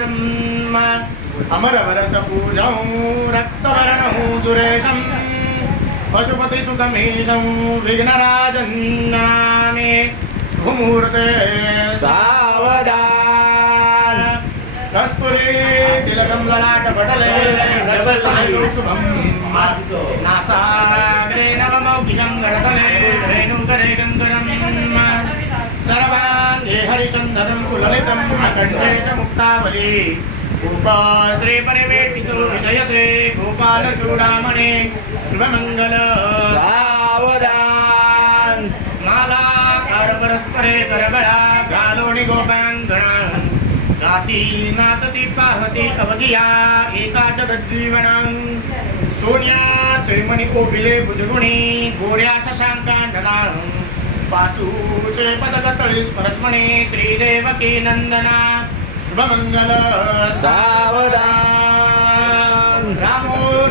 गजाननम् अमरवरस पूजौ रक्तवर्णौ सुरेशम् पशुपतिसुतमीशं विघ्नराजन्नामे मुहूर्ते सावधान कस्तुरी तिलकं ललाटपटले सर्वस्तनयो शुभं नासाग्रे नवमौखिकं करतले वेणुकरे गन्धरम् सर्वाङ्गे हरिचन्दनं सुललितं कण्ठेतमुक्तावली गोपाश्री परिवेटितो विजयते गोपालचूडामणे शुभमङ्गल सावधान मालाकार परस्परे करगळा घालोणी गोपांगणा गाती नाचती पाहती अवधिया एका जगज्जीवना सोन्या चैमणी कोपिले भुजगुणी गोऱ्या शशांकांडना पाचूचे पदकस्थळी स्मरस्मणे श्रीदेवकी नंदना शुभमंगल सावधान रामो